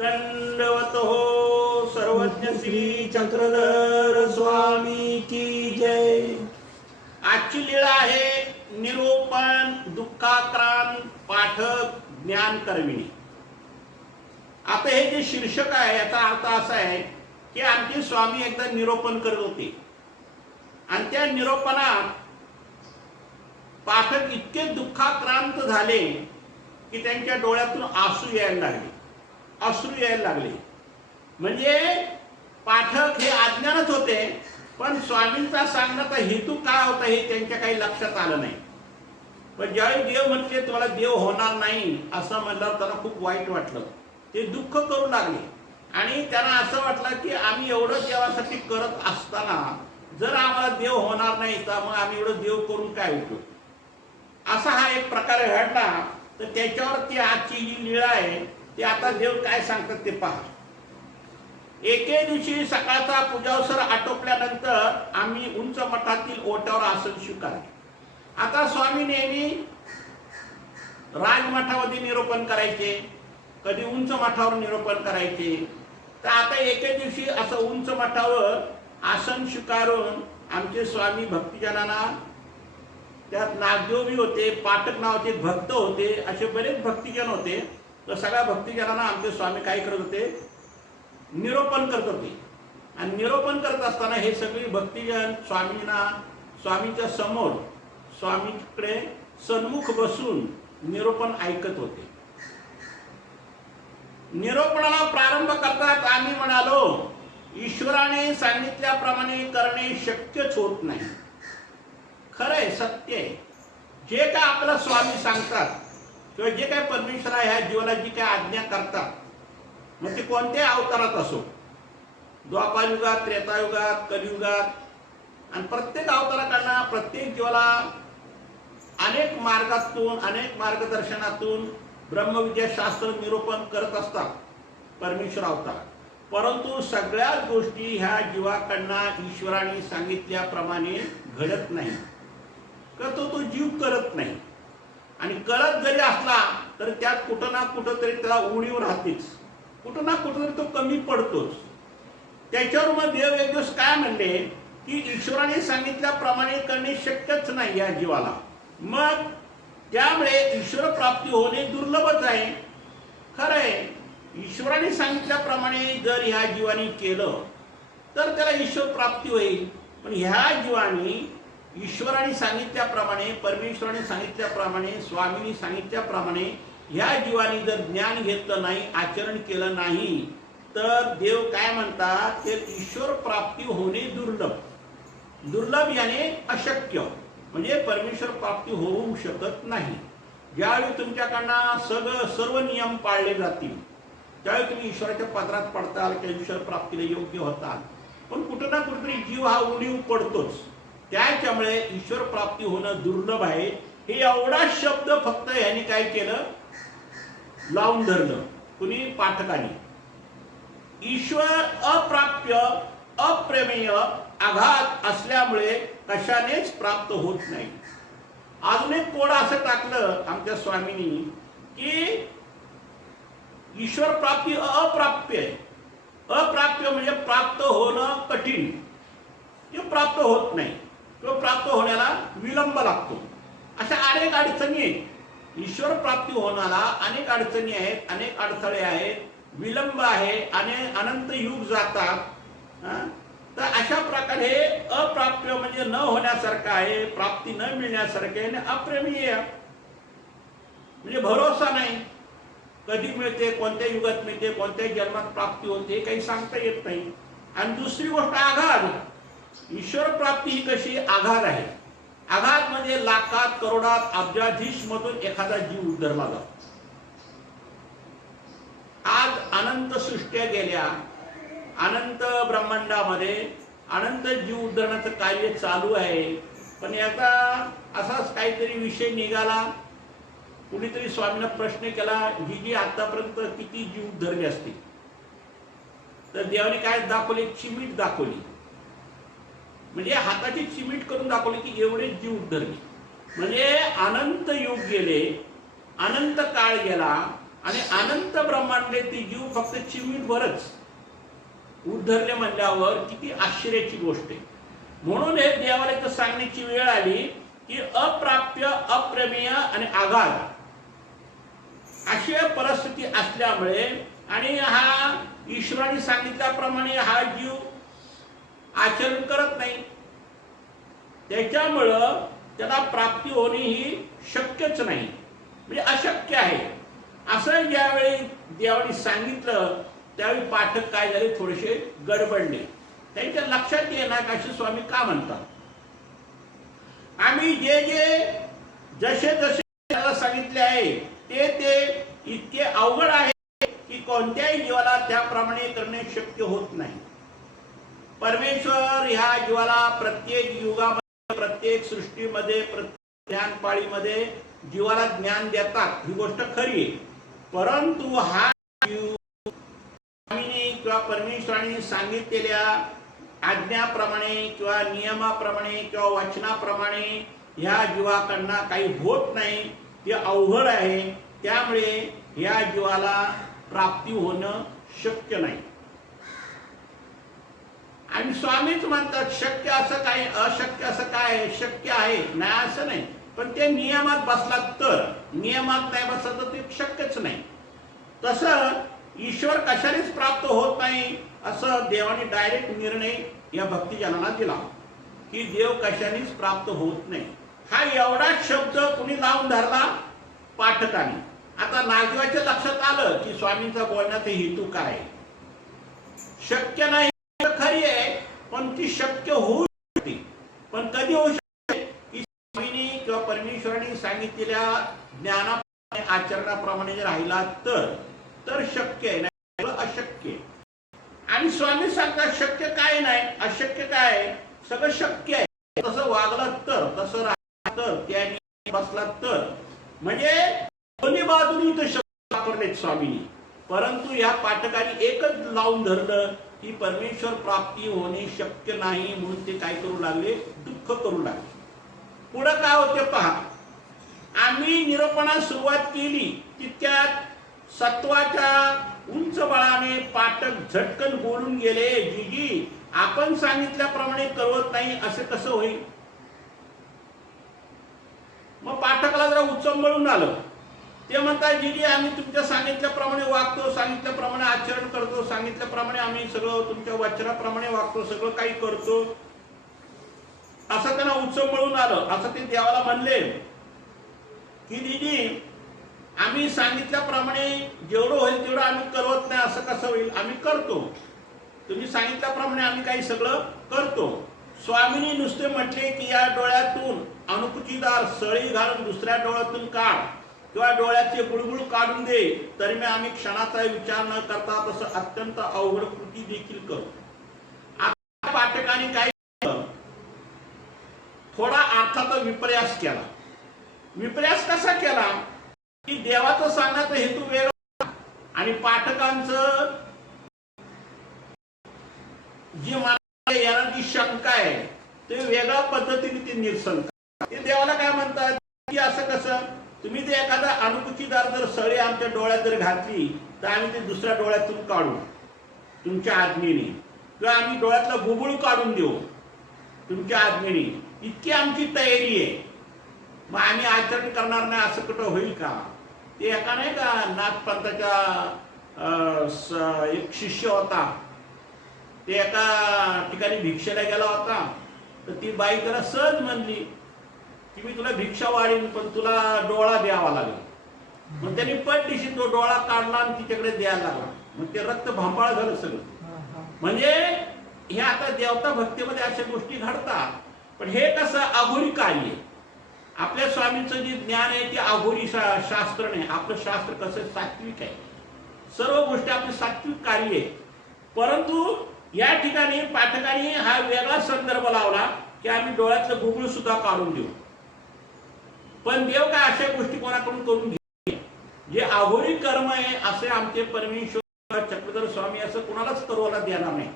दंडवत हो सर्वज्ञ श्री चक्रधर स्वामी की जय. आजची लीळा आहे निरूपण दुःखाक्रांत पाठक ज्ञान कर्मिणी आता हे जे शीर्षक आहे याचा अर्थ असा आहे की आमचे स्वामी एकदा निरोपण करत होते. आणि त्या निरोपणात पाठक इतके दुःखाक्रांत झाले की त्यांच्या डोळ्यातून आसू यायला लागले. अश्रू यायला लागले. म्हणजे पाठक हे अज्ञानच होते पण स्वामींचा सांगण्याचा हेतू काय होता हे त्यांच्या काही लक्षात आलं नाही. पण ज्यावेळी देव म्हटले तुम्हाला देव होणार नाही असं म्हणल्यावर त्यांना खूप वाईट वाटलं. ते दुःख करू लागले. आणि त्यांना असं वाटलं की आम्ही एवढं देवासाठी करत असताना जर आम्हाला देव होणार नाही तर मग आम्ही एवढं देव करून काय उपयोग? असा हा एक प्रकार घडला. तर त्याच्यावर ती आजची जी लीळा आहे ते आता देव काय सांगतात ते पहा. एके दिवशी सकाळचा पूजावसर आटोपल्यानंतर आम्ही उंच मठातील ओट्यावर आसन स्वीकारले. आता स्वामी नेहमी राजमठामध्ये निरोपण करायचे कधी उंच मठावर निरोपण करायचे. तर आता एके दिवशी असं उंच मठावर आसन स्वीकारून आमचे स्वामी भक्तिजनांना त्यात नागदेवी होते पाठक नावाचे भक्त होते असे बरेच भक्तिजन होते. तर सगळ्या भक्तिजनांना आमचे स्वामी काय करत होते? निरोपण करत होते. आणि निरोपण करत असताना हे सगळी भक्तिजन स्वामींना स्वामीच्या समोर स्वामीकडे सन्मुख बसून निरोपण ऐकत होते. निरोपणाला प्रारंभ करतात आम्ही म्हणालो ईश्वराने सांगितल्याप्रमाणे करणे शक्यच होत नाही. खरंय सत्य आहे. जे काय आपला स्वामी सांगतात किंवा जे काय परमेश्वर ह्या जीवाला जी काय आज्ञा करतात मग ते कोणत्याही अवतारात असो. द्वापायुगात त्रेतायुगात कलियुगात आणि प्रत्येक अवताराकडनं प्रत्येक जीवाला अनेक मार्गातून अनेक मार्गदर्शनातून ब्रह्मविद्या शास्त्र निरूपण करत असतात परमेश्वर अवतार. परंतु सगळ्याच गोष्टी ह्या जीवाकडनं ईश्वराने सांगितल्याप्रमाणे घडत नाही का तो तो जीव करत नाही? आणि कळत जरी असला तर त्यात कुठं ना कुठं तरी त्याला उणीव राहतेच. कुठं ना कुठं तरी तो कमी पडतोच. त्याच्यावर मग देव एक दिवस काय म्हणले की ईश्वराने सांगितल्याप्रमाणे करणे शक्यच नाही या जीवाला. मग त्यामुळे ईश्वर प्राप्ती होणे दुर्लभच आहे. खरंय ईश्वराने सांगितल्याप्रमाणे जर ह्या जीवाने केलं तर त्याला ईश्वर प्राप्ती होईल. पण ह्या जीवाने ईश्वराने सांगितल्याप्रमाणे परमेश्वराने सांगितल्याप्रमाणे स्वामींनी सांगितल्याप्रमाणे ह्या जीवाने जर ज्ञान घेतलं नाही आचरण केलं नाही तर देव काय म्हणतात? ते ईश्वर प्राप्ती होणे दुर्लभ. दुर्लभ याने अशक्य. म्हणजे परमेश्वर प्राप्ती होऊ शकत नाही. ज्यावेळी तुमच्याकडनं सगळं सर्व नियम पाळले जातील त्यावेळी तुम्ही ईश्वराच्या पदरात पडताल किंवा ईश्वर प्राप्तीला योग्य होताल पण कुठं ना कुठेतरी जीव हा उणीव पडतोच. त्याच्यामुळे ईश्वर प्राप्ती होणं दुर्लभ आहे. हे एवढा शब्द फक्त यांनी काय केलं? लावून धरलं. कुणी? पाठकाने. ईश्वर अप्राप्य अप्रमेय आघात असल्यामुळे कशानेच प्राप्त होत नाही. अजून एक कोड असं टाकलं आमच्या स्वामींनी की ईश्वर प्राप्ती अप्राप्य आहे. अप्राप्य म्हणजे प्राप्त होणं कठीण. ते प्राप्त होत नाही. किंवा प्राप्त होण्याला विलंब लागतो. अशा अनेक अडचणी आहेत. ईश्वर प्राप्ती होण्याला अनेक अडचणी आहेत अनेक अडथळे आहेत विलंब आहे आणि अनंत युग जातात. तर अशा प्रकारे अप्राप्य म्हणजे न होण्यासारखं आहे प्राप्ती न मिळण्यासारखे आणि अप्रेमीय. म्हणजे भरोसा नाही. कधी मिळते कोणत्या युगात मिळते कोणत्या जन्मात प्राप्ती होते काही सांगता येत नाही. आणि दुसरी गोष्ट आघात. ईश्वर प्राप्ती ही कशी? आघात आहे. आघात म्हणजे लाखात करोडात अब्जाधीश मधून एखादा जीव उद्धरला जातो. आज अनंत सृष्ट्या गेल्या अनंत ब्रह्मांडामध्ये अनंत जीव उद्धरणाचं कार्य चालू आहे. पण याचा असाच काहीतरी विषय निघाला. कुणीतरी स्वामींना प्रश्न केला ही जी आतापर्यंत किती जीव उद्धरले असते तर देवाने काय दाखवले? चिमीट दाखवली. म्हणजे हाताची चिमीट करून दाखवली की एवढे जीव उद्धरले म्हणजे अनंत युग गेले अनंत काळ गेला आणि अनंत ब्रह्मांडले ती जीव फक्त चिमीट भरच उद्धरले म्हणल्यावर किती आश्चर्याची गोष्ट आहे. म्हणून हे देवाला इथं सांगण्याची वेळ आली की अप्राप्य अप्रमेय आणि आघात अशी परिस्थिती असल्यामुळे आणि हा ईश्वराने सांगितल्याप्रमाणे हा जीव आचरण करत नाही. त्याच्यामुळं त्याला प्राप्ती होणे ही शक्यच नाही. म्हणजे अशक्य आहे. असं ज्यावेळी ज्यावेळी सांगितलं त्यावेळी पाठक काय झाले? थोडेसे गडबडले. त्यांच्या लक्षात येणार का स्वामी का म्हणतात? आम्ही जे जे जसे जसे त्याला सांगितले आहे ते ते इतके अवघड आहे की कोणत्याही जीवाला त्याप्रमाणे करणे शक्य होत नाही. परमेश्वर ह्या जीवाला प्रत्येक युगामध्ये प्रत्येक सृष्टीमध्ये प्रत्येक ज्ञानपाळीमध्ये जीवाला ज्ञान देतात. ही गोष्ट खरी आहे. परंतु हा जीव किंवा परमेश्वराने सांगितलेल्या आज्ञाप्रमाणे किंवा नियमाप्रमाणे किंवा वचनाप्रमाणे ह्या जीवाकडनं काही होत नाही. ते अवघड आहे. त्यामुळे या जीवाला प्राप्ती होणं शक्य नाही. आणि स्वामीच म्हणतात शक्य असं काय अशक्य असं काय शक्य आहे. नाही असं नाही. पण ते नियमात बसलात तर. नियमात नाही बसलं तर ते शक्यच नाही. तसं ईश्वर कशानेच प्राप्त होत नाही असं देवाने डायरेक्ट निर्णय या भक्तीजनाला दिला. की देव कशानेच प्राप्त होत नाही. हा एवढा शब्द कुणी लावून धरला? पाठकाने. आता नागदेवाच्या लक्षात आलं की स्वामींचा बोलण्याचा हेतू काय? आहे. शक्य नाही. पण ती शक्य होऊ शकते. पण कधी होऊ शकते की किंवा परमेश्वराने सांगितलेल्या ज्ञानाप्रमाणे आचरणाप्रमाणे जर राहिला तर तर शक्य आहे नाही अशक्य आणि स्वामी सांगतात शक्य काय नाही अशक्य काय आहे? सगळं शक्य आहे. तसं वागलं तर तसं राहिलं तर त्याने बसला तर. म्हणजे दोन्ही बाजूनी तो शब्द वापरलेत स्वामींनी. परंतु या पाठकाने एकच लावून धरलं की परमेश्वर प्राप्ती होणे शक्य नाही म्हणून ते काय करू लागले? दुःख करू लागले. पुढं काय होते पहा. आम्ही निरोपणास सुरुवात केली तितक्यात सत्वाच्या उंच बळाने पाटक झटकन बोलून गेले जीजी आपण सांगितल्याप्रमाणे करवत नाही असे कसं होईल? मग पाठकाला जरा उचंबळून आलं. ते म्हणतात दिदी आम्ही तुमच्या सांगितल्याप्रमाणे वागतो सांगितल्याप्रमाणे आचरण करतो सांगितल्याप्रमाणे आम्ही सगळं तुमच्या वचनाप्रमाणे वागतो सगळं काही करतो. असं त्यांना उत्सव मिळून आलं. असं ते देवाला म्हणले की दीदी आम्ही सांगितल्याप्रमाणे जेवढं होईल तेवढं आम्ही करत नाही. असं कसं होईल? आम्ही करतो. तुम्ही सांगितल्याप्रमाणे आम्ही काही सगळं करतो. स्वामीने नुसते म्हटले की या डोळ्यातून अनुकुचीदार सळी घालून दुसऱ्या डोळ्यातून काढ. किंवा डोळ्याचे बुळबुळ काढून दे तरी मी आम्ही क्षणाचा विचार न करता तसं अत्यंत अवघड कृती देखील करू. आता पाठकाने काय थोडा अर्थाचा विपर्यास केला. विपर्यास कसा केला? की देवाचं सांगण्याचा हेतू वेगळा आणि पाठकांचं जी मनाला येणारी शंका आहे ते वेगळ्या पद्धतीने ते निरसन ते देवाला काय म्हणतात? की असं कसं? तुम्ही ते एखादा अणुकुचीदार जर सळी आमच्या डोळ्यात जर घातली तर आम्ही ते दुसऱ्या डोळ्यातून काढू तुमच्या आज्ञेने. किंवा आम्ही डोळ्यातला बुबुळ काढून देऊ तुमच्या आज्ञेने. इतकी आमची तयारी आहे. मग आम्ही आचरण करणार नाही असं कुठं होईल का? ते एका नाही का नागपंथाच्या स- एक शिष्य होता. ते एका ठिकाणी भिक्षेला गेला होता. तर ती बाई त्याला सहज म्हणली की मी तुला भिक्षा वाढीन पण तुला डोळा द्यावा लागेल. मग त्यांनी पटदिशी तो डोळा काढला आणि तिच्याकडे द्यायला लागला. मग ते रक्त भांबाळ झालं सगळं. म्हणजे हे आता देवता भक्तीमध्ये अशा गोष्टी घडतात. पण हे कसं अघोरी कार्य आहे. आपल्या स्वामींचं जे ज्ञान आहे ते अघोरी शा- शास्त्र नाही. आपलं शास्त्र कसं सात्विक आहे. सर्व गोष्टी आपली सात्विक कार्य आहे परंतु या ठिकाणी पाठकाने हा वेगळा संदर्भ लावला की आम्ही डोळ्यातलं गुगळ सुद्धा काढून देऊ. पण देव काय अशा गोष्टी कोणाकडून करून घे जे अघोरी कर्म आहे असे आमचे परमेश्वर चक्रधर स्वामी असं कोणालाच करवायला देणार नाही.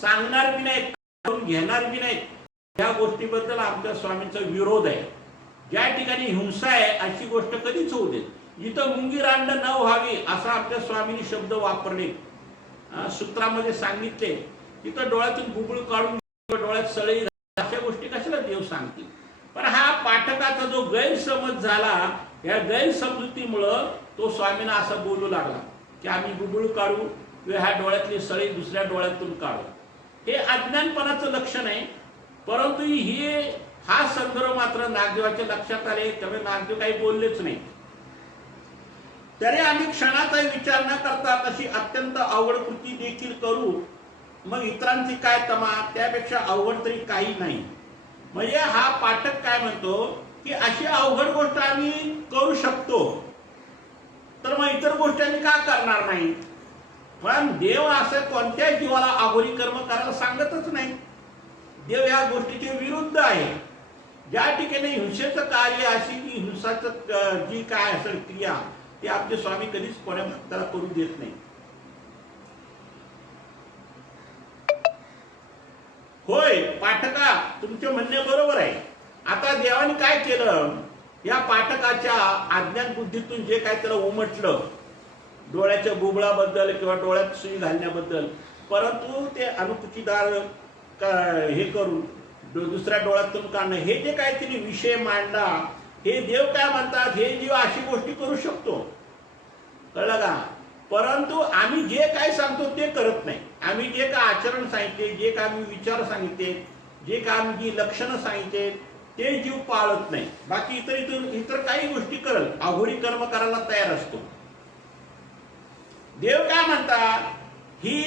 सांगणार बी नाहीत करून घेणार बी नाहीत. या गोष्टीबद्दल आमच्या स्वामींचा विरोध आहे. ज्या ठिकाणी हिंसा आहे अशी गोष्ट कधीच होऊ देत जिथं मुंगी रांड न व्हावी असा आमच्या स्वामींनी शब्द वापरले. सूत्रामध्ये सांगितले. तिथं डोळ्यातून बुबुळ काढून डोळ्यात सळई अशा गोष्टी कशाला देव सांगतील? पण हा पाठकाचा जो गैरसमज झाला या गैरसमजुतीमुळं तो स्वामींना असं बोलू लागला की आम्ही बुबुळ काढू किंवा ह्या डोळ्यातली सळी दुसऱ्या डोळ्यातून काढू. हे अज्ञानपणाचं लक्षण आहे परंतु हे हा संदर्भ मात्र नागदेवाच्या लक्षात आले त्यामुळे नागदेव काही बोललेच नाही. तरी आम्ही क्षणाचा विचार न करता तशी अत्यंत अवघड कृती देखील करू मग इतरांची काय तमा त्यापेक्षा अवघड तरी काही नाही. म्हणजे हा पाठक काय म्हणतो? की अशी अवघड गोष्ट आम्ही करू शकतो. तर मग इतर गोष्टी आम्ही का करणार नाही? पण देव असं कोणत्याही जीवाला अघोरी कर्म करायला सांगतच नाही. देव या गोष्टीचे विरुद्ध आहे. ज्या ठिकाणी हिंसेचं कार्य अशी की हिंसाचं जी काय असेल क्रिया ते आपले स्वामी कधीच कोण्या भक्ताला करू देत नाही. होय पाठका तुमचे म्हणणे बरोबर आहे. आता देवाने काय केलं? या पाठकाच्या अज्ञान बुद्धीतून जे काय त्याला उमटलं डोळ्याच्या बुबळाबद्दल किंवा डोळ्यात सुई घालण्याबद्दल परंतु ते अनुकुचीदार का- हे करून दुसऱ्या डोळ्यातून काढणं हे जे काय तिने विषय मांडला हे देव काय म्हणतात? हे जीव अशी गोष्टी करू शकतो. कळलं का? परंतु आम्ही जे काय सांगतो ते करत नाही. आम्ही जे काय आचरण सांगितले जे काय आम्ही विचार सांगितले जे काय आम्ही जी लक्षणं सांगितले ते जीव पाळत नाही. बाकी इतर इतर इतर काही गोष्टी करत अघोरी कर्म करायला तयार असतो. देव काय म्हणतात? ही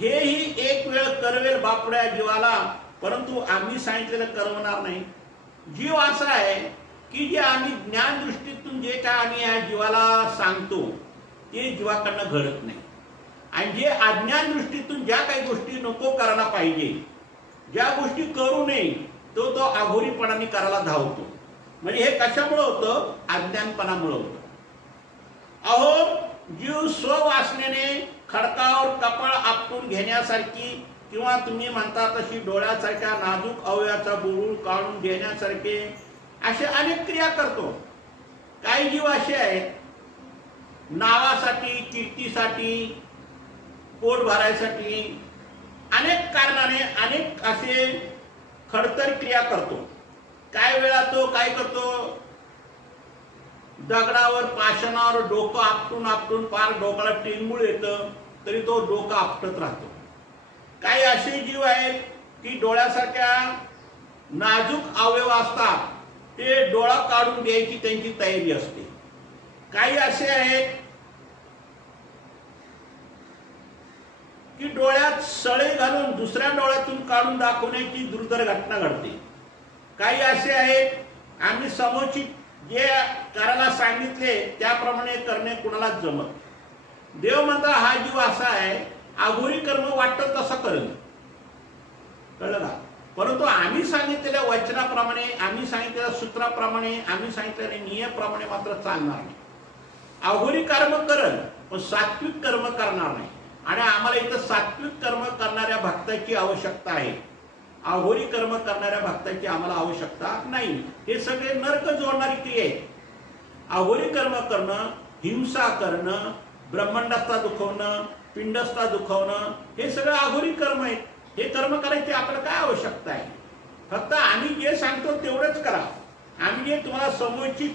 हेही एक वेळ करवेल बापड्या जीवाला परंतु आम्ही सांगितलेलं करवणार नाही. जीव असा आहे की जे आम्ही ज्ञान दृष्टीतून जे काय आम्ही या जीवाला सांगतो ते जीवाकडनं घडत नाही. आणि जे अज्ञान दृष्टीतून ज्या काही गोष्टी नको करायला पाहिजे ज्या गोष्टी करू नये तो तो अघोरीपणाने करायला धावतो. म्हणजे हे कशामुळं होतं? अज्ञानपणामुळं होतं. अहो जीव स्ववासनेने खडकावर कपाळ आपटून घेण्यासारखी किंवा तुम्ही म्हणता तशी डोळ्यासारख्या नाजूक अवयाचा बुरुळ काढून घेण्यासारखे असे अनेक क्रिया करतो. काही जीव असे आहेत नावासाठी कीर्तीसाठी पोट भरायसाठी अनेक कारणाने अनेक असे खडतर क्रिया करतो. काय वेळा तो काय करतो? दगडावर पाषाणावर डोकं आपटून आपटून पार डोक्याला टिंगूळ येतं तरी तो डोकं आपटत राहतो. काही असे जीव आहेत की डोळ्यासारख्या नाजूक अवयव असतात ते डोळा काढून द्यायची त्यांची तयारी असते. काही असे आहेत की डोळ्यात सळे घालून दुसऱ्या डोळ्यातून काढून दाखवण्याची दुर्धर घटना घडते. काही असे आहेत आम्ही समोरची जे करायला सांगितले त्याप्रमाणे करणे कुणालाच जमत देव म्हणता हा जीव असा आहे आघोरी कर्म वाटत तसं करेल. कळलं का? परंतु आम्ही सांगितलेल्या वचनाप्रमाणे आम्ही सांगितलेल्या सूत्राप्रमाणे आम्ही सांगितलेल्या नियमाप्रमाणे मात्र चालणार नाही. आघोरी कर्म करल पण सात्विक कर्म करणार नाही. आणि आम्हाला इथं सात्विक कर्म करणाऱ्या भक्ताची आवश्यकता आहे. आहोरी कर्म करणाऱ्या भक्ताची आम्हाला आवश्यकता नाही. हे सगळे नरक जोडणारी क्रिया आहे. आहोरी कर्म करणं हिंसा करणं ब्रह्मांडास्ता दुखवणं पिंडस्ता दुखवणं हे सगळं अघोरी कर्म आहेत हे कर्म करायची आपल्याला काय आवश्यकता आहे? फक्त आम्ही जे सांगतो तेवढंच करा. आम्ही जे तुम्हाला समोचित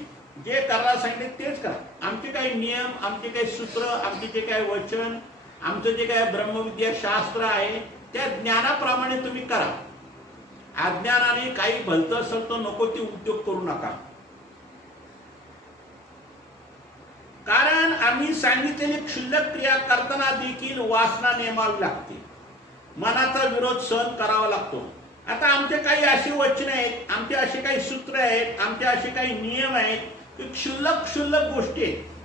जे करायला सांगितले तेच करा. आमचे काही नियम आमचे काही सूत्र आमचे जे काही वचन आमचं जे काय ब्रह्मविद्या शास्त्र आहे त्या ज्ञानाप्रमाणे तुम्ही करा. अज्ञानाने काही भलत असेल तर नको ते उद्योग करू नका. कारण आम्ही सांगितलेली क्षुल्लक क्रिया करताना देखील वासना नेमावी लागते. मनाचा विरोध सहन करावा लागतो. आता आमचे काही अशी वचन आहेत आमचे असे काही सूत्र आहेत आमचे असे काही नियम आहेत की क्षुल्लक क्षुल्लक गोष्टी आहेत.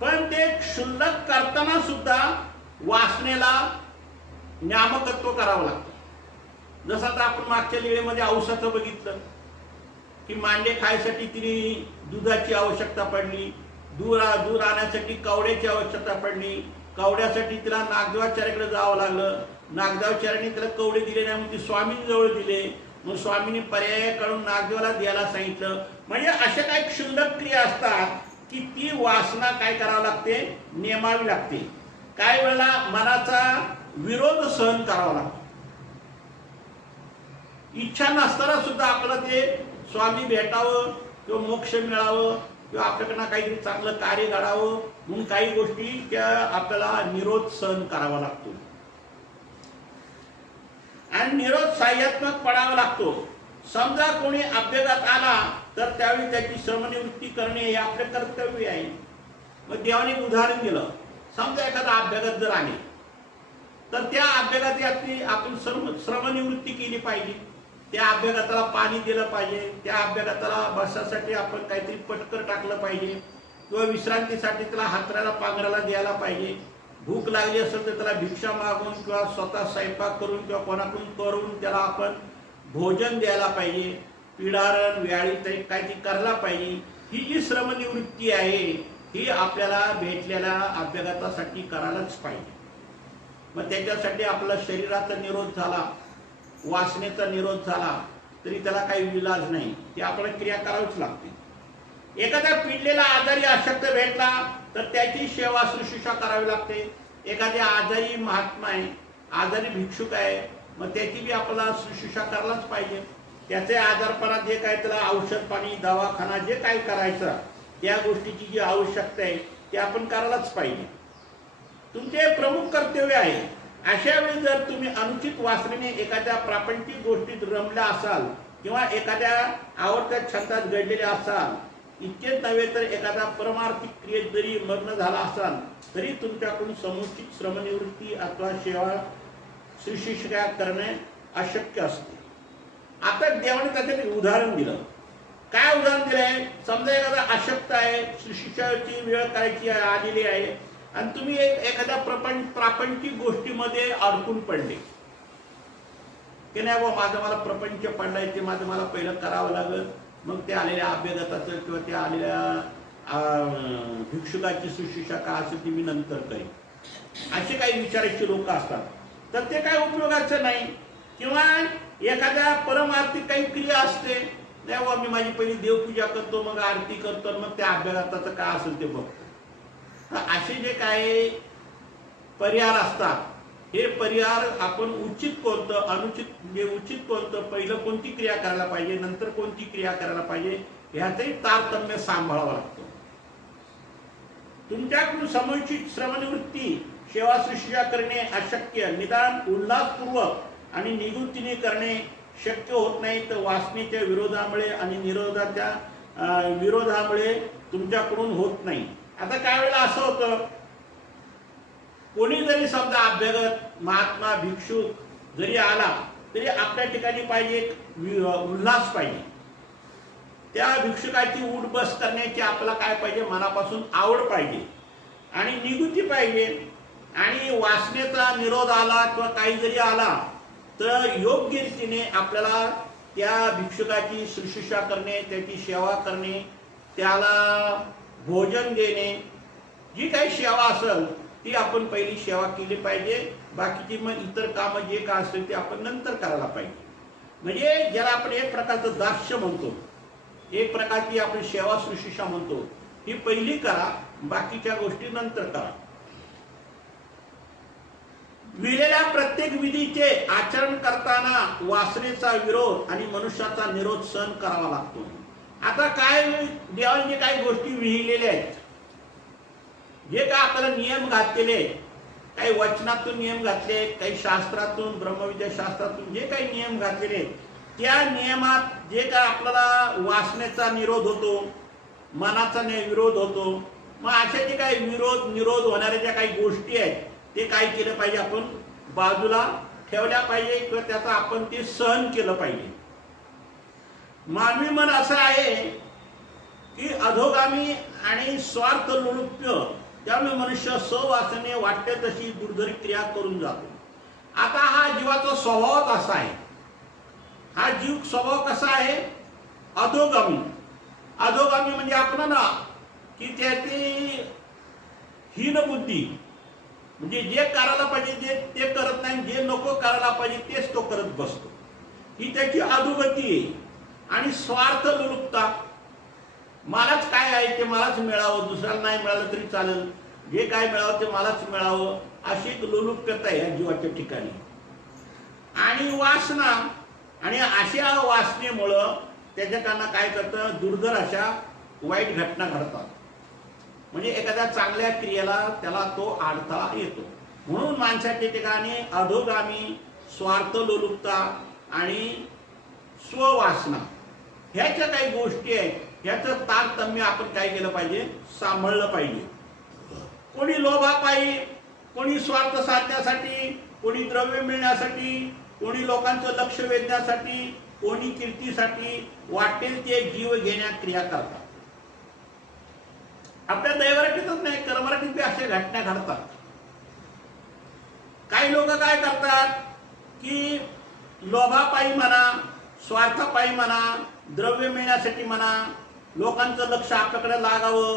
पण ते क्षुल्लक करताना सुद्धा वासनेला ज्ञामकत्व करावं लागतं. जसं आता आपण मागच्या वेळेमध्ये औषधं बघितलं की मांडे खायसाठी तिने दुधाची आवश्यकता पडली दूर दूर आणण्यासाठी कवड्याची आवश्यकता पडली कवड्यासाठी तिला नागदेवाचार्याकडे जावं लागलं. नागदेवाचार्याने तिला कवडे दिले नाही मग ती स्वामींजवळ दिले. मग स्वामींनी पर्याय काढून नागदेवाला द्यायला सांगितलं. म्हणजे अशा काही क्षुल्लक क्रिया असतात की ती वासना काय करावी लागते? नेमावी लागते. काय वेळेला मनाचा विरोध सहन करावा लागतो. इच्छा नसताना सुद्धा आपलं ते स्वामी भेटावं किंवा मोक्ष मिळावं किंवा आपल्याकडनं काहीतरी चांगलं कार्य घडावं म्हणून काही गोष्टी त्या आपल्याला निरोध सहन करावा लागतो. आणि निरोध साह्यात्मक पडावा लागतो. समजा कोणी अभ्यगात आला तर त्यावेळी त्याची श्रमनिवृत्ती करणे हे आपले कर्तव्य आहे. मग देवाने एक उदाहरण दिलं. समजा एखादा अभ्यागत जर आले तर त्या अभ्यागाची आपली आपण श्रम श्रमनिवृत्ती केली पाहिजे. त्या अभ्यागताला पाणी दिलं पाहिजे. त्या अभ्यागताला बसासाठी आपण काहीतरी पटकर टाकलं पाहिजे. किंवा विश्रांतीसाठी त्याला हातराला पांघराला द्यायला पाहिजे. भूक लागली असेल तर त्याला भिक्षा मागून किंवा स्वतः स्वयंपाक करून किंवा कोणाकडून करून त्याला आपण भोजन द्यायला पाहिजे पिडारण व्याळी तरी काहीतरी करायला पाहिजे ही जी श्रमनिवृत्ती आहे ही आपल्याला भेटलेल्या अभ्यागतासाठी करायलाच पाहिजे. मग त्याच्यासाठी आपला शरीराचा निरोध झाला वासनेचा निरोध झाला तरी त्याला काही विलाज नाही ती आपल्याला क्रिया करावीच लागते. एखाद्या पिडलेला आजारी अशक्त भेटला तर त्याची सेवा शुश्रूषा करावी लागते. एखाद्या आजारी महात्मा आहे आजारी भिक्षुक आहे मग त्याची बी आपल्याला शुश्रूषा करायलाच पाहिजे. त्याचे आजारपणा जे काय त्याला औषध पाणी दवाखाना जे काय करायचं त्या गोष्टीची जी आवश्यकता आहे ते आपण करायलाच पाहिजे. तुमचे प्रमुख कर्तव्य आहे. अशा वेळी जर तुम्ही अनुचित वासनेने एखाद्या प्रापंचिक गोष्टीत रमला असाल किंवा एखाद्या आवडत्या छंदात घडलेले असाल इतकेच नव्हे तर एखादा परमार्थिक क्रियेत जरी मग्न झाला असाल तरी तुमच्याकडून समुचित श्रमनिवृत्ती अथवा सेवा सुशिष्या करणे अशक्य असते. आता देवाने त्याच्यात उदाहरण दिलं. काय उदाहरण दिलंय समजा एखादा अशक्त आहे सुशिक्षाची वेळ करायची आलेली आहे आणि तुम्ही एखाद्या प्रपंच प्रापंचिक गोष्टीमध्ये अडकून पडले. की नाही बाबा माझं मला प्रपंच पडलाय ते माझं मला पहिलं करावं लागत मग ते आलेल्या अभ्यागताचं किंवा त्या आलेल्या भिक्षुकाची सुशिक्षा का असेल ती मी नंतर करेन. असे काही विचारायचे लोक असतात. तर ते काय उपयोगाचं नाही. किंवा एखाद्या परमार्थिक काही क्रिया असते नाही बा मी माझी पहिली देवपूजा करतो मग आरती करतो मग त्या अभ्यागताचं काय असेल ते बघतो तर असे जे काही परिहार असतात हे परिहार आपण उचित कोणतं अनुचित म्हणजे उचित कोणतं पहिलं कोणती क्रिया करायला पाहिजे नंतर कोणती क्रिया करायला पाहिजे ह्याचंही तारतम्य सांभाळावं लागतं. तुमच्याकडून समोरची श्रमनिवृत्ती सेवा शुश्रूषा करणे अशक्य निदान उल्हासपूर्वक आणि निवृत्तीने करणे शक्य होत नाही तर वासनेच्या विरोधामुळे आणि निरोधाच्या विरोधामुळे तुमच्याकडून होत नाही. आता काय वेळेला असं होतं कोणी जरी समजा अभ्यागत महात्मा भिक्षुक जरी आला तरी आपल्या ठिकाणी पाहिजे एक उल्हास पाहिजे. त्या भिक्षुकाची उठ बस करण्याची आपल्याला काय पाहिजे? मनापासून आवड पाहिजे. आणि निगुती पाहिजे. आणि वासनेचा निरोध आला किंवा काही जरी आला तर योग्य रीतीने आपल्याला त्या भिक्षुकाची शुश्रूषा करणे त्याची सेवा करणे त्याला भोजन देणे जी काही सेवा असेल ती आपण पहिली सेवा केली पाहिजे. बाकीची मग इतर कामं जे काय असतील ते आपण नंतर करायला पाहिजे. म्हणजे ज्याला आपण एक प्रकारचं दास्य म्हणतो एक प्रकारची आपण सेवा शुश्रूषा म्हणतो ही पहिली करा बाकीच्या गोष्टी नंतर करा. विलेल्या प्रत्येक विधीचे आचरण करताना वासनेचा विरोध आणि मनुष्याचा निरोध सहन करावा लागतो. आता काय देवाने काही गोष्टी विहिलेल्या आहेत? जे काय आपल्याला नियम घातलेले काही वचनातून नियम घातले काही शास्त्रातून ब्रह्मविद्या शास्त्रातून जे काही नियम घातलेले त्या नियमात जे काय आपल्याला वासनेचा निरोध होतो मनाचा ने- विरोध होतो मग अशा जे काही विरोध निरोध होणाऱ्या ज्या काही गोष्टी आहेत ते काय केलं पाहिजे आपण? बाजूला ठेवल्या पाहिजे किंवा त्याचा आपण ते सहन केलं पाहिजे. मानवी मन असं आहे की अधोगामी आणि स्वार्थ लुलुप्य त्यामुळे मनुष्य सवासने वाटते तशी दुर्धरी क्रिया करून जातो. आता हा जीवाचा स्वभावच असा आहे? हा जीव स्वभाव कसा आहे? अधोगामी. अधोगामी म्हणजे आपण ना की त्याची हीन बुद्धी. म्हणजे जे करायला पाहिजे जे ते करत नाही जे नको करायला पाहिजे तेच तो करत बसतो. ही त्याची अधोगती आहे. आणि स्वार्थ लुलुपता मलाच काय आहे ते मलाच मिळावं दुसऱ्याला नाही मिळालं तरी चालेल. जे काय मिळावं ते मलाच मिळावं अशी एक लोलुप्यता आहे या जीवाच्या ठिकाणी. आणि वासना आणि अशा वासनेमुळं त्याच्या त्यांना काय करतं दुर्धर अशा वाईट घटना घडतात. म्हणजे एखाद्या चांगल्या क्रियेला त्याला तो अडथळा येतो. म्हणून माणसाच्या ठिकाणी अधोगामी स्वार्थ लोलुपता आणि स्ववासना ह्याच्या काही गोष्टी आहेत. ह्याचं तारतम्य आपण काय केलं पाहिजे? सांभाळलं पाहिजे. कोणी लोभापायी कोणी स्वार्थ साधण्यासाठी कोणी द्रव्य मिळण्यासाठी कोणी लोकांचं लक्ष वेधण्यासाठी कोणी कीर्तीसाठी वाटेल ते जीव घेण्यात क्रिया करतात. आपल्या दैवराठीतच नाही करमराठीत बी अशा घटना घडतात. काही लोक काय करतात की लोभापायी म्हणा स्वार्थापायी म्हणा द्रव्य मिळण्यासाठी म्हणा लोकांचं लक्ष आपल्याकडे लागावं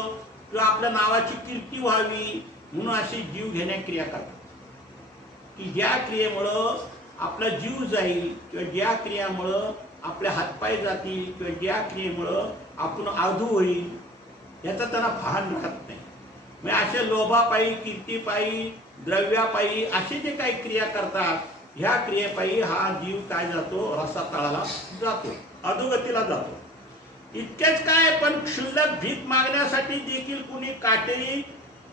किंवा आपल्या नावाची कीर्ती व्हावी म्हणून अशी जीव घेण्या क्रिया करतात. की ज्या क्रियेमुळं आपला जीव जाईल किंवा ज्या क्रियामुळं आपले हातपाय जातील किंवा ज्या क्रियेमुळं आपण आधू होईल याचं त्यांना भान राहत नाही. म्हणजे असे लोभापायी कीर्तीपायी द्रव्यापायी असे जे काही क्रिया करतात ह्या क्रियेपायी हा जीव काय जातो? रसा तळाला जातो अधोगतीला जातो. इतकेच काय पण क्षुल्लक भीक मागण्यासाठी देखील कुणी काटेरी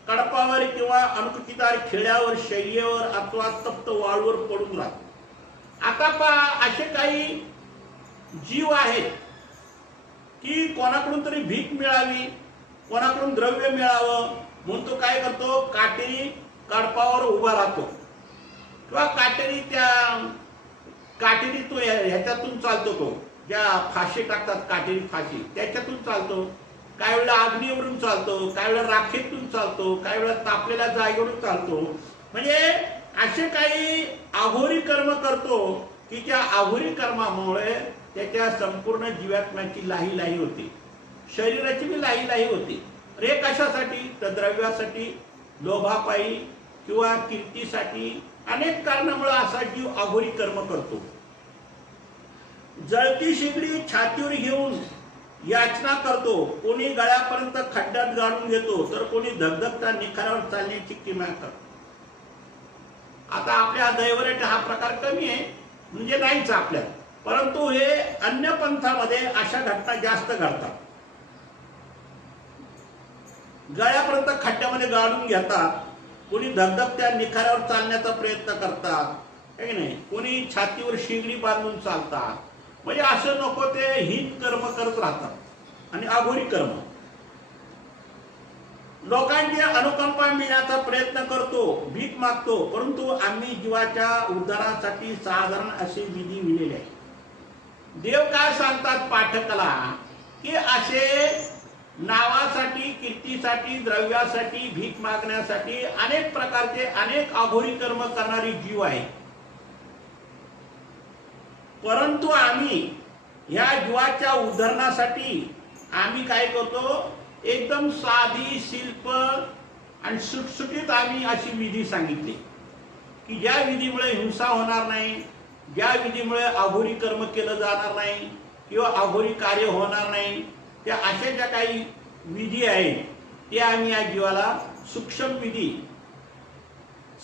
कडपावर किंवा अनुकृतीदार खेड्यावर शय्येवर अथवा तप्त वाळूवर पडून राहतो. आता पहा असे काही जीव आहेत की कोणाकडून तरी भीक मिळावी कोणाकडून द्रव्य मिळावं म्हणून तो काय करतो? काटेरी कडपावर उभा राहतो. किंवा काटेरी त्या काटेरी तो ह्याच्यातून चालतो तो. ज्या फाशी टाकतात काटेरी फाशी त्याच्यातून चालतो. काही वेळेला अग्नीवरून चालतो काही वेळेला राखेतून चालतो काही वेळा तापलेल्या जागेवरून चालतो. म्हणजे असे काही आघोरी कर्म करतो की त्या आघोरी कर्मामुळे त्याच्या संपूर्ण जीवात्म्याची लाही लाही होते. शरीराची मी लाही लाही होती. रे कशासाठी तर द्रव्यासाठी लोभापायी किंवा कीर्तीसाठी अनेक कारणामुळे असा जीव अघोरी कर्म करतो. जळती शिगडी छातीवर घेऊन याचना करतो. कोणी गळ्यापर्यंत खड्ड्यात गाडून घेतो तर कोणी धगधगता निखारावर चालण्याची किमया करतो. आता आपल्या दैवरेट हा प्रकार कमी आहे म्हणजे नाहीच आपल्यात. परंतु हे अन्य पंथामध्ये अशा घटना जास्त घडतात. गळ्यापर्यंत खड्ड्यामध्ये गाडून घेतात. कोणी धगधगत्या निखाऱ्यावर चालण्याचा प्रयत्न करतात. की नाही? कोणी छातीवर शिंगडी बांधून चालतात. म्हणजे असं नको ते हित कर्म करत राहतात. आणि आघोरी कर्म. लोकांची अनुकंपा मिळण्याचा प्रयत्न करतो भीक मागतो परंतु आम्ही जीवाच्या उद्धारासाठी साधारण असे विधी विलेले आहे देव काय सांगतात पाठकाला? की असे नावासाठी कीर्तीसाठी द्रव्यासाठी भीक मागण्यासाठी अनेक प्रकारचे अनेक अघोरी कर्म करणारी जीव आहे. परंतु आम्ही या जीवाच्या उद्धरणासाठी आम्ही काय करतो? एकदम साधी शिल्प आणि सुटसुटीत आम्ही अशी विधी सांगितली. की ज्या विधीमुळे हिंसा होणार नाही ज्या विधीमुळे अघोरी कर्म केलं जाणार नाही किंवा अघोरी कार्य होणार नाही त्या अशा ज्या काही विधी आहेत ते आम्ही या जीवाला सूक्ष्म विधी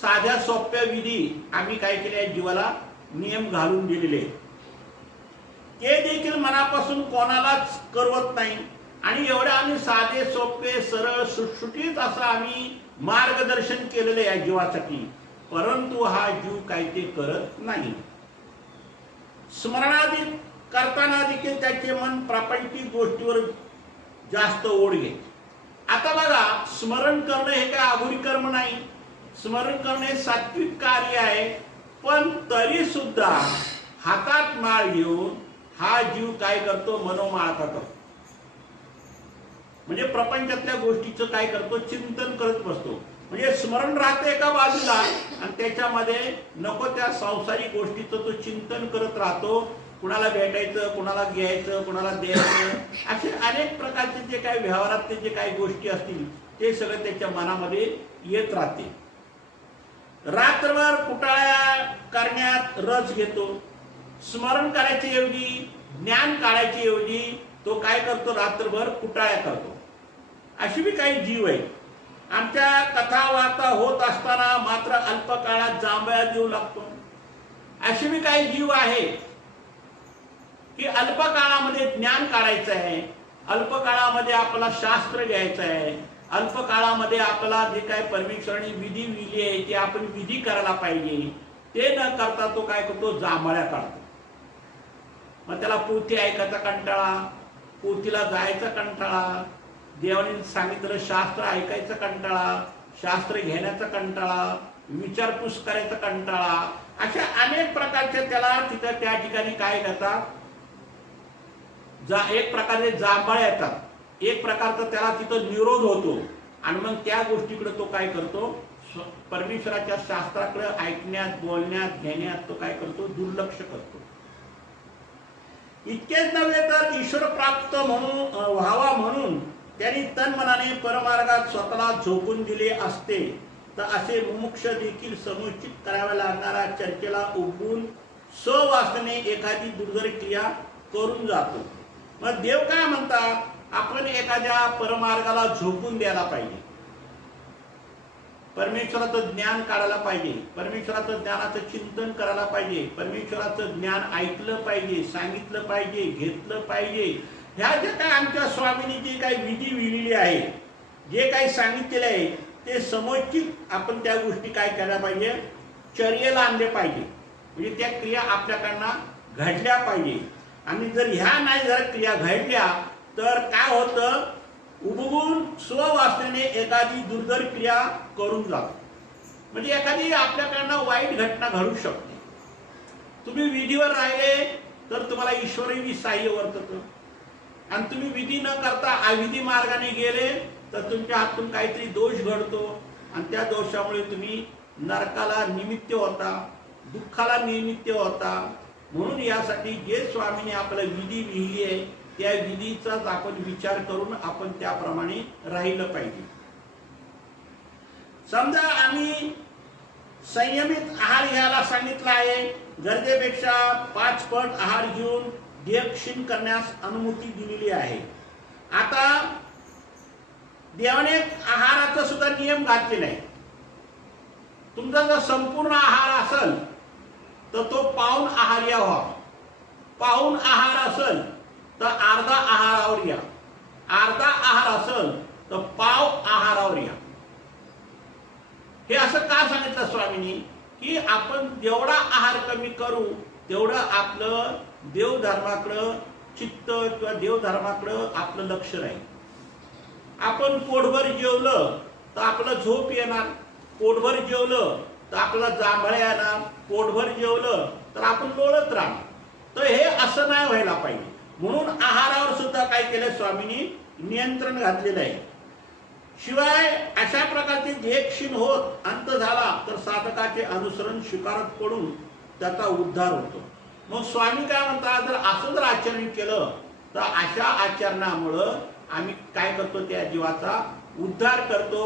साध्या सोप्या विधी आम्ही काय केले या जीवाला नियम घालून दिलेले ते देखील मनापासून कोणालाच करवत नाही आणि एवढे आम्ही साधे सोपे सरळ सुटसुटीत असं आम्ही मार्गदर्शन केलेलं या जीवासाठी. परंतु हा जीव काय ते करत नाही. स्मरणादी करताना देखील त्याचे मन प्रापंचिक गोष्टीवर जास्त ओढ घे आता बघा स्मरण करणं हे काय आघुरी कर्म नाही. स्मरण करणे हे सात्विक कार्य आहे. पण तरी सुद्धा हातात माळ घेऊन हा जीव काय करतो? मनोमाळ करतो. म्हणजे प्रपंचातल्या गोष्टीचं काय करतो? चिंतन करत बसतो. म्हणजे स्मरण राहतं एका बाजूला आणि त्याच्यामध्ये नको त्या संसारिक गोष्टीचं तो चिंतन करत राहतो. कुणाला भेटायचं कुणाला घ्यायचं कुणाला द्यायचं असे अनेक प्रकारचे जे काही व्यवहारातले जे काही गोष्टी असतील ते सगळं त्याच्या मनामध्ये येत राहते. रात्रभर कुटाळ्या करण्यात रस घेतो. स्मरण करायची ऐवजी ज्ञान काढायची ऐवजी तो काय करतो? रात्रभर कुटाळ्या करतो. अशी बी काही जीव आहे. आमच्या कथा वार्ता होत असताना मात्र अल्प काळात जांभया देऊ लागतो. अशी बी काही जीव आहे. की अल्प काळामध्ये ज्ञान काढायचं आहे. अल्प काळामध्ये आपला शास्त्र घ्यायचं आहे. अल्प काळामध्ये आपला जे काय परमेश्वराने विधी लिहिली आहे ती आपण विधी करायला पाहिजे. ते न करता तो काय करतो? जांभळ्या काढतो. मग त्याला पोथी ऐकायचा कंटाळा पोथीला जायचा कंटाळा देवाने सांगितलं शास्त्र ऐकायचा कंटाळा शास्त्र घेण्याचा कंटाळा विचारपूस करायचा कंटाळा अशा अनेक प्रकारचे त्याला तिथं त्या ठिकाणी काय करतात? जा एक प्रकारे जांभळ येतात. एक प्रकारचा त्याला तिथं निरोध होतो. आणि मग त्या गोष्टीकडे तो काय करतो? परमेश्वराच्या शास्त्राकडे ऐकण्यात बोलण्यात घेण्यात तो काय करतो? दुर्लक्ष करतो. इतकेच नव्हे तर ईश्वर प्राप्त म्हणून व्हावा म्हणून त्यांनी तन्मनाने परमार्गात स्वतःला झोकून दिले असते. तर असे मुमुक्ष देखील समुचित कराव्या लागणाऱ्या चर्चेला उभून सवासने एखादी दुर्धर क्रिया करून जातो. मग देव काय म्हणतात आपण एखाद्या परमार्गाला झोपून द्यायला पाहिजे. परमेश्वराचं ज्ञान काढायला पाहिजे. परमेश्वराचं ज्ञानाचं चिंतन करायला पाहिजे. परमेश्वराचं ज्ञान ऐकलं पाहिजे सांगितलं पाहिजे घेतलं पाहिजे. ह्या ज्या काय आमच्या स्वामींनी जे काही विधी विहिलेली आहे जे काही सांगितलेलं आहे ते समोचित आपण त्या गोष्टी काय करायला पाहिजे? चर्येला आणले पाहिजे. म्हणजे त्या क्रिया आपल्याकडनं घडल्या पाहिजे. आणि जर ह्या नाही जर क्रिया घडल्या तर काय होतं? उबगून स्ववासनेने एखादी दुर्धर क्रिया करून जातो. म्हणजे एखादी आपल्याकडनं वाईट घटना घडू शकते. तुम्ही विधीवर राहिले तर तुम्हाला ईश्वरही सहाय्य वर्तत. आणि तुम्ही विधी न करता अविधी मार्गाने गेले तर तुमच्या हातून काहीतरी दोष घडतो. आणि त्या दोषामुळे तुम्ही नरकाला निमित्त होता दुःखाला निमित्त होता. म्हणून यासाठी जे स्वामीने आपल्याला विधी लिहिली आहे त्या विधीचाच आपण विचार करून आपण त्याप्रमाणे राहिलं पाहिजे. समजा आम्ही संयमित आहार घ्यायला सांगितला आहे गरजेपेक्षा पाच पट आहार घेऊन देहक्षीण करण्यास अनुमती दिलेली आहे. आता देवाने आहाराचा सुद्धा नियम घातलेला आहे. तुमचा जर संपूर्ण आहार असेल तर तो पाऊन आहार या व्हा. पाऊन आहार असेल तर अर्धा आहारावर या. अर्धा आहार असेल तर पाव आहारावर या. हे असं का सांगितलं स्वामींनी? की आपण जेवढा आहार कमी करू तेवढं आपलं देवधर्माकडं चित्त किंवा देवधर्माकडं आपलं लक्ष राहील. आपण पोटभर जेवलं तर आपलं झोप येणार. पोटभर जेवलं तर आपलं जांभळ्या ना पोटभर जेवलं तर आपण लोळत राहणार तर हे असं नाही व्हायला पाहिजे. म्हणून आहारावर सुद्धा काय केलं स्वामींनी? नियंत्रण घातलेलं आहे. शिवाय अशा प्रकारचे ध्येयक्षीण होत अंत झाला तर साधकाचे अनुसरण स्वीकारत पडून त्याचा उद्धार होतो. मग स्वामी काय म्हणतात जर असं जर आचरण केलं तर अशा आचरणामुळं आम्ही काय करतो त्या जीवाचा उद्धार करतो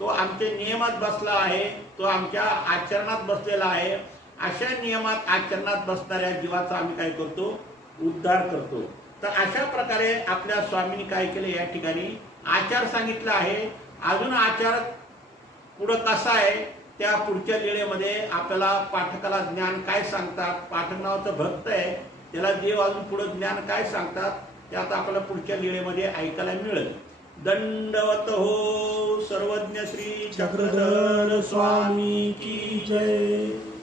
तो आमच्या नियमात बसला आहे तो आमच्या आचरणात बसलेला आहे. अशा नियमात आचरणात बसणाऱ्या जीवाचा आम्ही काय करतो? उद्धार करतो. तर अशा प्रकारे आपल्या स्वामींनी काय केलं या ठिकाणी? आचार सांगितला आहे. अजून आचार पुढं कसा आहे? त्या पुढच्या लिळेमध्ये आपल्याला पाठकाला ज्ञान काय सांगतात? पाठक नावाचं भक्त आहे. त्याला देव अजून पुढं ज्ञान काय सांगतात? ते आता आपल्याला पुढच्या लिळेमध्ये ऐकायला मिळेल. दंडवत हो सर्वज्ञ श्री चक्रधर स्वामी की जय.